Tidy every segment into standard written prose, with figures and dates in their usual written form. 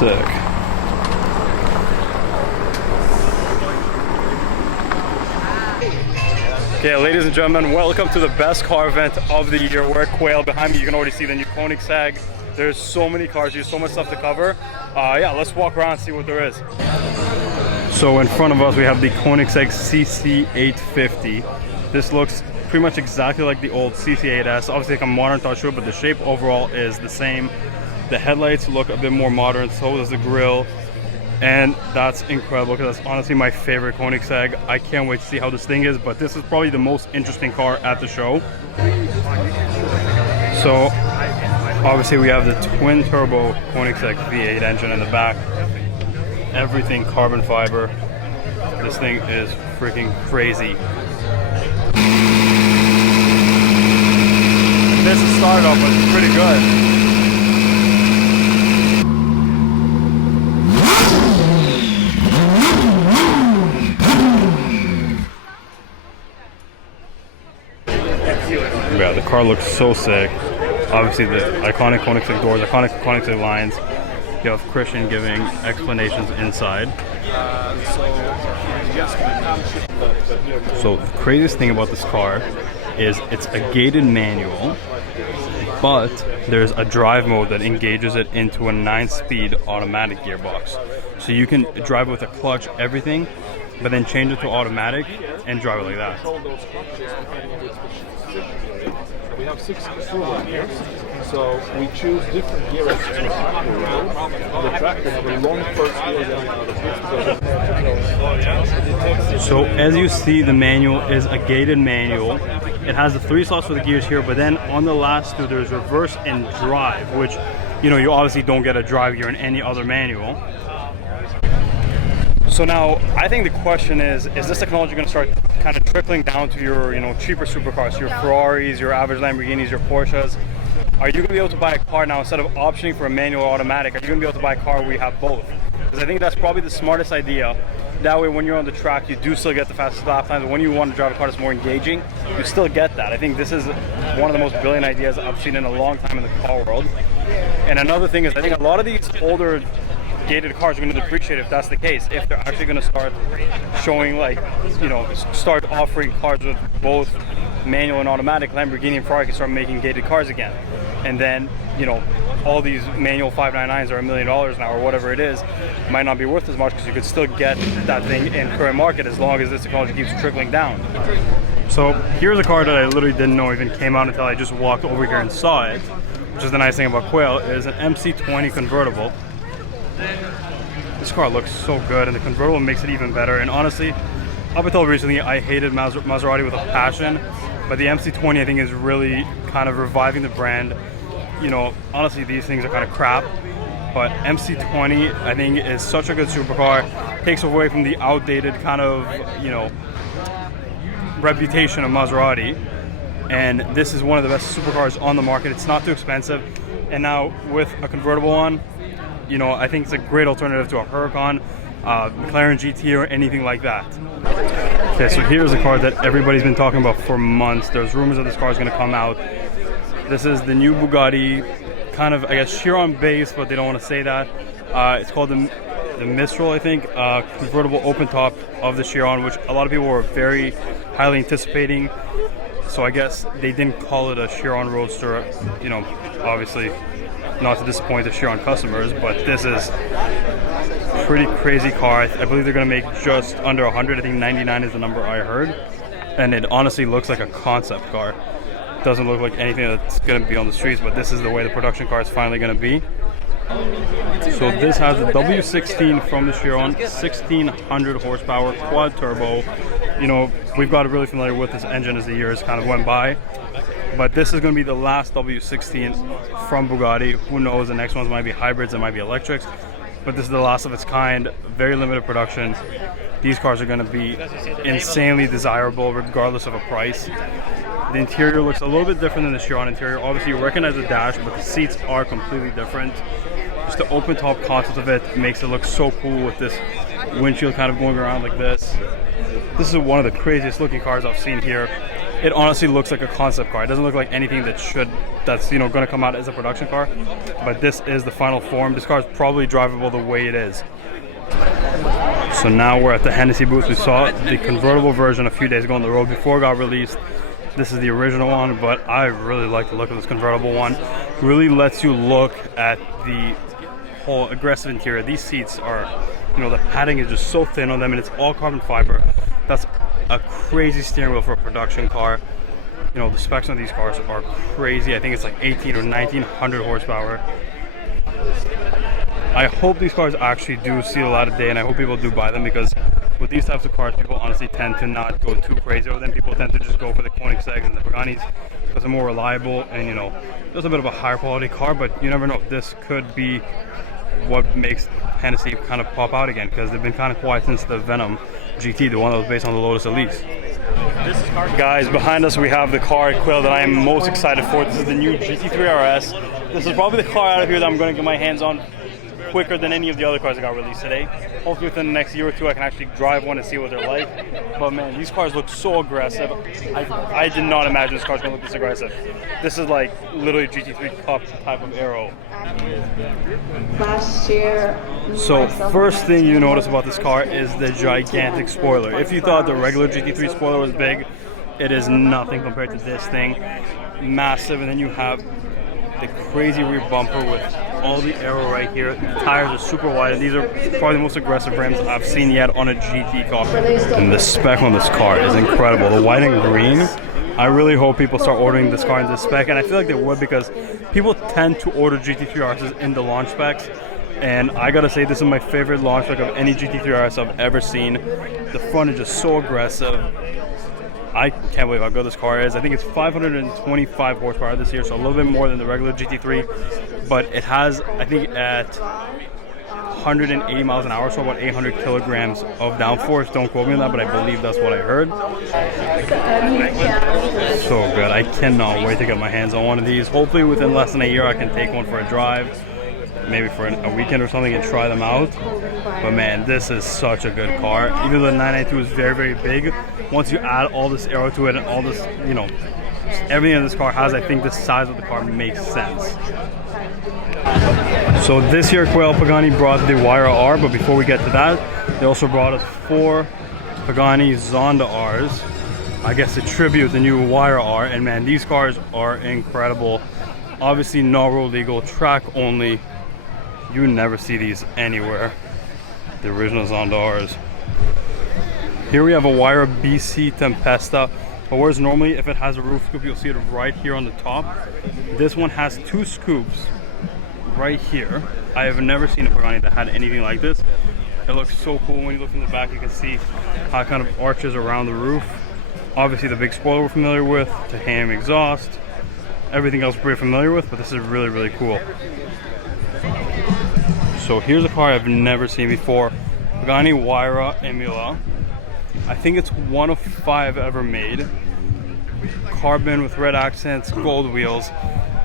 Sick. Okay, ladies and gentlemen, welcome to the best car event of the year. We're at Quail. Behind me, you can already see the new Koenigsegg. There's so many cars here, so much stuff to cover. Yeah, let's walk around and see what there is. So in front of us, we have the Koenigsegg Cc850. This looks pretty much exactly like the old Cc8S. Obviously, like a modern touch to it, but the shape overall is the same. The headlights look a bit more modern, so does the grille. And that's incredible because that's honestly my favorite Koenigsegg. I can't wait to see how this thing is, but this is probably the most interesting car at the show. So obviously we have the twin turbo Koenigsegg V8 engine in the back. Everything carbon fiber. This thing is freaking crazy. This is startup, but it's pretty good. Yeah, the car looks so sick. Obviously the iconic Koenigsegg doors, iconic Koenigsegg lines. You have Christian giving explanations inside. So the craziest thing about this car is it's a gated manual, but there's a drive mode that engages it into a 9-speed automatic gearbox. So you can drive with a clutch, everything, but then change it to automatic and drive it like that. We have 6 turbo gears, so we choose different gear extras on the track. We have a long first gear. So as you see, the manual is a gated manual. It has the 3 slots for the gears here, but then on the last 2 there's reverse and drive, which, you know, you obviously don't get a drive gear in any other manual. So now, I think the question is this technology going to start kind of trickling down to your, you know, cheaper supercars, your Ferraris, your average Lamborghinis, your Porsches? Are you going to be able to buy a car now, instead of optioning for a manual or automatic, are you going to be able to buy a car where you have both? Because I think that's probably the smartest idea. That way, when you're on the track, you do still get the fastest lap times, but when you want to drive a car that's more engaging, you still get that. I think this is one of the most brilliant ideas I've seen in a long time in the car world. And another thing is, I think a lot of these older gated cars are going to depreciate if that's the case, if they're actually going to start showing, like, you know, start offering cars with both manual and automatic. Lamborghini and Ferrari can start making gated cars again, and then, you know, all these manual 599s are $1 million now, or whatever it is, might not be worth as much because you could still get that thing in current market as long as this technology keeps trickling down. So here's a car that I literally didn't know even came out until I just walked over here and saw it, which is the nice thing about Quail. It is an MC20 convertible. This car looks so good, and the convertible makes it even better. And honestly, up until recently, I hated Maserati with a passion, but the MC20 I think is really kind of reviving the brand. You know, honestly, these things are kind of crap, but MC20 I think is such a good supercar. Takes away from the outdated kind of, you know, reputation of Maserati, and this is one of the best supercars on the market. It's not too expensive, and now with a convertible on, you know, I think it's a great alternative to a Huracan, McLaren GT, or anything like that. Okay, so here's a car that everybody's been talking about for months. There's rumors that this car is going to come out. This is the new Bugatti, kind of, I guess, Chiron base, but they don't want to say that. It's called the Mistral, I think, convertible open top of the Chiron, which a lot of people were very highly anticipating. So I guess they didn't call it a Chiron Roadster, you know, obviously not to disappoint the Chiron customers, but this is a pretty crazy car. I believe they're going to make just under 100. I think 99 is the number I heard, and it honestly looks like a concept car. It doesn't look like anything that's going to be on the streets, but this is the way the production car is finally going to be. So this has the W16 from the Chiron, 1600 horsepower, quad turbo. You know, we've got really familiar with this engine as the years kind of went by, but this is going to be the last W16 from Bugatti. Who knows, the next ones might be hybrids, it might be electrics, but this is the last of its kind, very limited production. These cars are going to be insanely desirable regardless of a price. The interior looks a little bit different than the Chiron interior. Obviously you recognize the dash, but the seats are completely different. Just the open top concept of it makes it look so cool with this windshield kind of going around like this. This is one of the craziest looking cars I've seen here. it honestly looks like a concept car. It doesn't look like anything that's going to come out as a production car. But this is the final form. This car is probably drivable the way it is. So now we're at the Hennessy booth. We saw the convertible version a few days ago on the road before it got released. This is the original one, but I really like the look of this convertible one. Really lets you look at the whole aggressive interior. These seats are, the padding is just so thin on them, and it's all carbon fiber. That's a crazy steering wheel for a production car. The specs on these cars are crazy. I think it's like 18 or 1900 horsepower. I hope these cars actually do see the light of day, and I hope people do buy them, because with these types of cars, people honestly tend to not go too crazy over them. People tend to just go for the Koenigseggs and the Paganis because they're more reliable and, just a bit of a higher quality car. But you never know. This could be what makes Hennessy kind of pop out again, because they've been kind of quiet since the Venom GT, the one that was based on the Lotus Elise. Guys, behind us we have the car at Quail that I am most excited for. This is the new GT3RS. This is probably the car out of here that I'm going to get my hands on quicker than any of the other cars that got released today. Hopefully within the next year or two I can actually drive one and see what they're like. But man, these cars look so aggressive. I did not imagine this car's gonna look this aggressive. This is like literally GT3 Cup type of aero. Last year, so first thing you notice about this car is the gigantic spoiler. If you thought the regular GT3 spoiler was big, it is nothing compared to this thing. Massive. And then you have the crazy rear bumper with all the aero right here. The tires are super wide, and these are probably the most aggressive rims I've seen yet on a GT car. And the spec on this car is incredible. The white and green, I really hope people start ordering this car in this spec, and I feel like they would, because people tend to order GT3RSs in the launch specs. And I gotta say, this is my favorite launch spec of any GT3RS I've ever seen. The front is just so aggressive. I can't believe how good this car is. I think it's 525 horsepower this year, so a little bit more than the regular GT3. But it has, I think, at 180 miles an hour, so about 800 kilograms of downforce. Don't quote me on that, but I believe that's what I heard. So good. I cannot wait to get my hands on one of these. Hopefully within less than a year I can take one for a drive. Maybe for a weekend or something and try them out. But man, this is such a good car. Even though the 992 is very, very big, once you add all this aero to it and all this, everything in this car has, I think the size of the car makes sense. So this year Quail Pagani brought the Huayra R, but before we get to that, they also brought us 4 Pagani Zonda Rs. I guess to tribute the new Huayra R, and man, these cars are incredible. Obviously no road legal, track only. You never see these anywhere. The original Zonda Rs. Here we have a Huayra BC Tempesta, but whereas normally if it has a roof scoop, you'll see it right here on the top. This one has 2 scoops right here. I have never seen a Pagani that had anything like this. It looks so cool. When you look from the back, you can see how it kind of arches around the roof. Obviously the big spoiler we're familiar with, the ham exhaust, everything else we're familiar with, but this is really, really cool. So here's a car I've never seen before. Pagani Huayra Emula. I think it's one of 5 ever made. Carbon with red accents, gold wheels.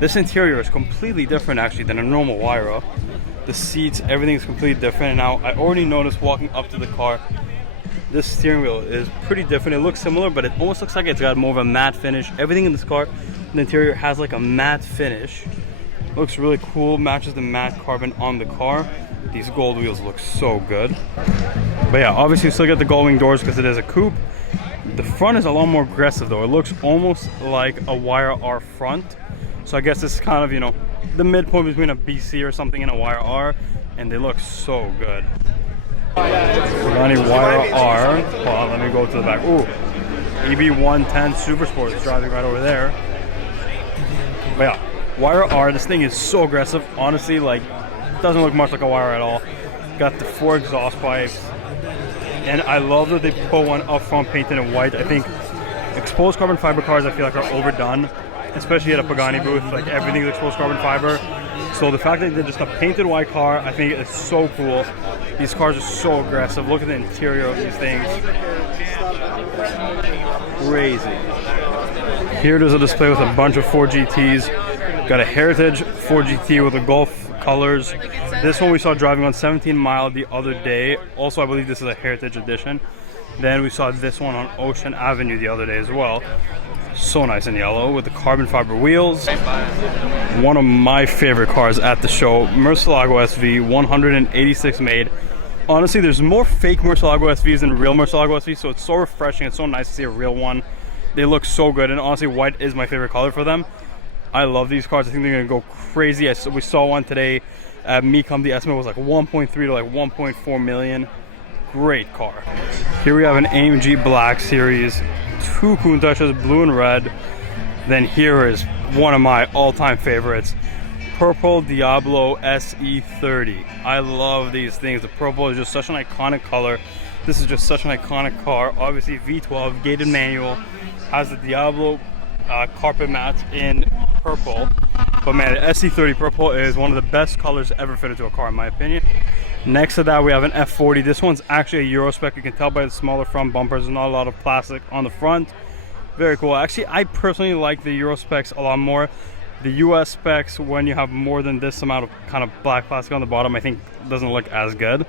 This interior is completely different actually than a normal Huayra. The seats, everything is completely different. And now I already noticed walking up to the car, this steering wheel is pretty different. It looks similar, but it almost looks like it's got more of a matte finish. Everything in this car, the interior has like a matte finish. Looks really cool, matches the matte carbon on the car. These gold wheels look so good. But yeah, obviously you still get the gull wing doors because it is a coupe. The front is a lot more aggressive though. It looks almost like a Huayra R front. So I guess this is kind of, the midpoint between a BC or something and a Huayra R. And they look so good. Pagani Huayra R. Hold on, let me go to the back. Ooh, EB110 Super Sport is driving right over there. But yeah, Huayra R, this thing is so aggressive. Honestly, like, doesn't look much like a Huayra at all. Got the 4 exhaust pipes. And I love that they put one up front painted in white. I think exposed carbon fiber cars I feel like are overdone, especially at a Pagani booth. Like everything is exposed carbon fiber. So the fact that they're just a painted white car, I think is so cool. These cars are so aggressive. Look at the interior of these things. Crazy. Here there's a display with a bunch of 4GTs. Got a Heritage 4GT with the Gulf colors. This one we saw driving on 17 Mile the other day. Also, I believe this is a Heritage edition. Then we saw this one on Ocean Avenue the other day as well. So nice in yellow with the carbon fiber wheels. One of my favorite cars at the show, Murcillago SV, 186 made. Honestly, there's more fake Murcillago SVs than real Murcillago SVs, so it's so refreshing. It's so nice to see a real one. They look so good, and honestly, white is my favorite color for them. I love these cars. I think they're gonna go crazy. We saw one today at Mecum. The estimate was like 1.3 to like 1.4 million. Great car. Here we have an AMG Black Series, two Countachs, blue and red. Then here is one of my all-time favorites, purple Diablo SE30. I love these things. The purple is just such an iconic color. This is just such an iconic car. Obviously V12, gated manual, has the Diablo carpet mats in purple. But man, the SE30 purple is one of the best colors ever fitted to a car in my opinion. Next to that we have an F40. This one's actually a Euro spec. You can tell by the smaller front bumpers. There's not a lot of plastic on the front. Very cool. Actually, I personally like the Euro specs a lot more. The US specs, when you have more than this amount of kind of black plastic on the bottom, I think doesn't look as good.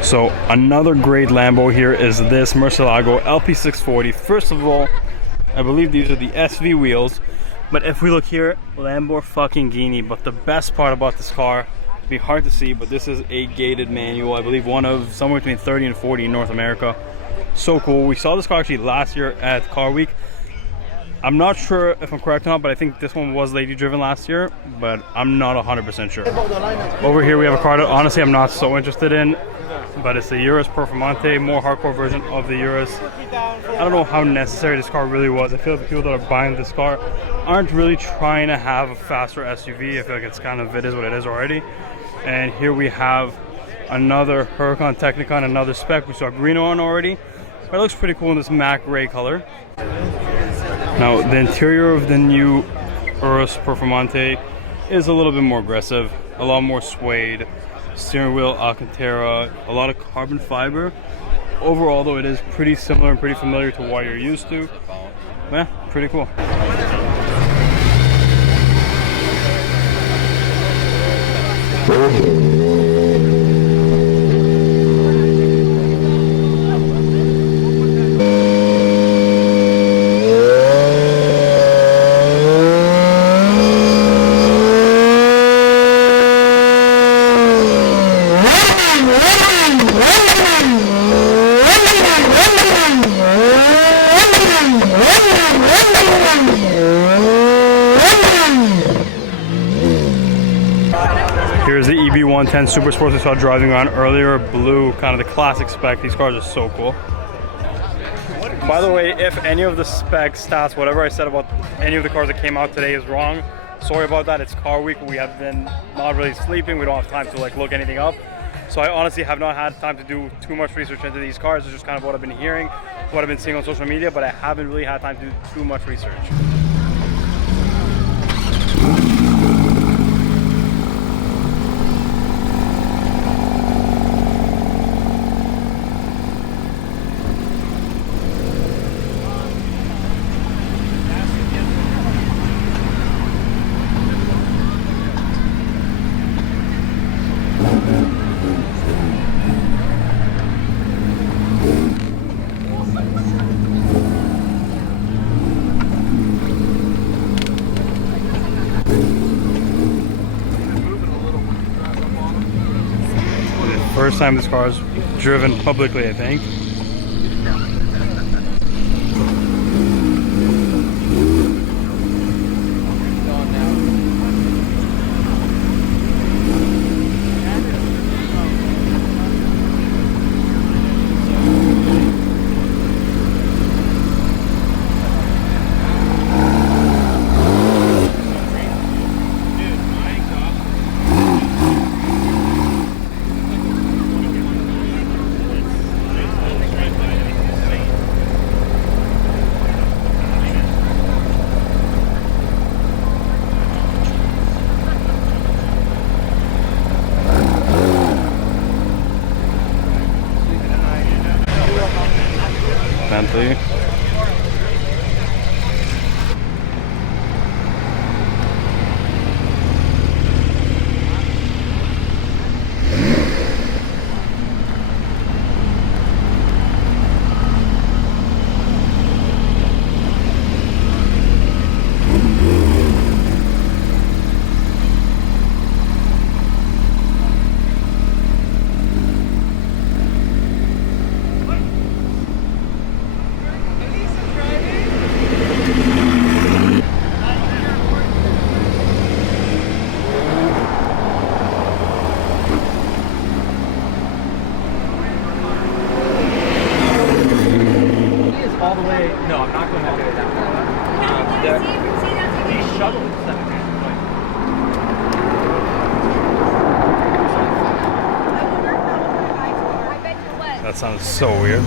So another great Lambo here is this Murcillago Lp640. First of all, I believe these are the SV wheels. But if we look here, Lamborghini. But the best part about this car, it'd be hard to see, but this is a gated manual. I believe one of somewhere between 30 and 40 in North America. So cool. We saw this car actually last year at Car Week. I'm not sure if I'm correct or not, but I think this one was lady driven last year, but I'm not 100% sure. Over here we have a car that honestly I'm not so interested in, but it's the Urus Performante, more hardcore version of the Urus. I don't know how necessary this car really was. I feel like the people that are buying this car aren't really trying to have a faster SUV. I feel like it's kind of, it is what it is already. And here we have another Huracan Technicon, another spec. We saw green on already, but it looks pretty cool in this matte gray color. Now the interior of the new Urus Performante is a little bit more aggressive, a lot more suede, steering wheel Alcantara, a lot of carbon fiber. Overall though, it is pretty similar and pretty familiar to what you're used to. Yeah, pretty cool. Here's the EB110 Super Sports we saw driving around earlier, blue, kind of the classic spec. These cars are so cool. By the way, if any of the specs, stats, whatever I said about any of the cars that came out today is wrong, sorry about that. It's Car Week. We have been not really sleeping. We don't have time to like look anything up. So I honestly have not had time to do too much research into these cars. It's just kind of what I've been hearing, what I've been seeing on social media, but I haven't really had time to do too much research. First time this car is driven publicly, I think. That sounds so weird.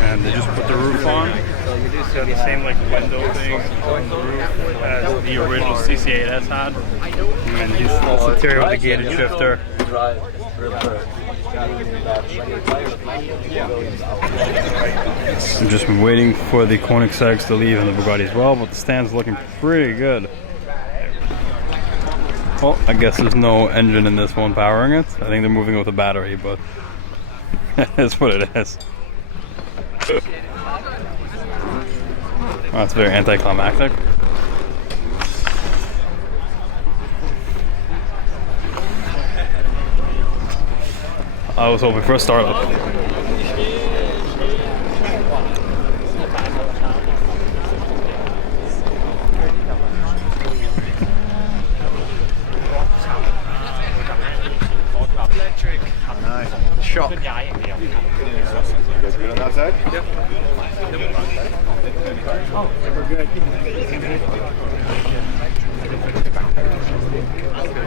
And they just put the roof on. It's got the same like window thing on the roof as the original CC8S had. And this interior with the gated shifter. I've just been waiting for the Koenigsegg's to leave and the Bugatti as well, but the stand's looking pretty good. Well, I guess there's no engine in this one powering it. I think they're moving it with a battery, but that's what it is. That's very anticlimactic. I was hoping for a startup. Nice. Shock. You guys good on that side? Yep. Oh, we're good.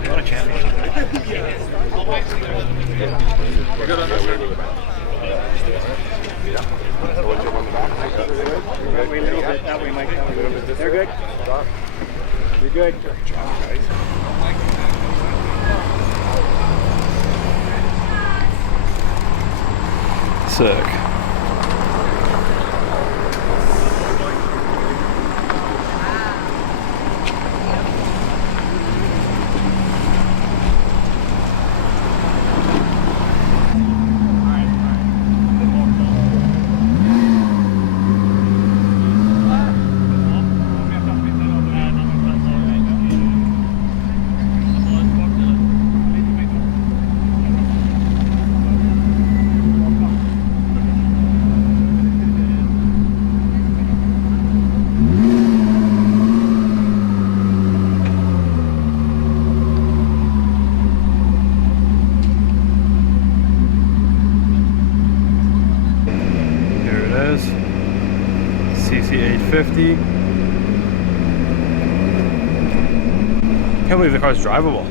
What a championship. We're good on that side. Yeah. So what's your on the back? Wait a little bit. That way, Mike. They're good. You're good. Good job, guys. Sick. Cc850. Can't believe the car's drivable.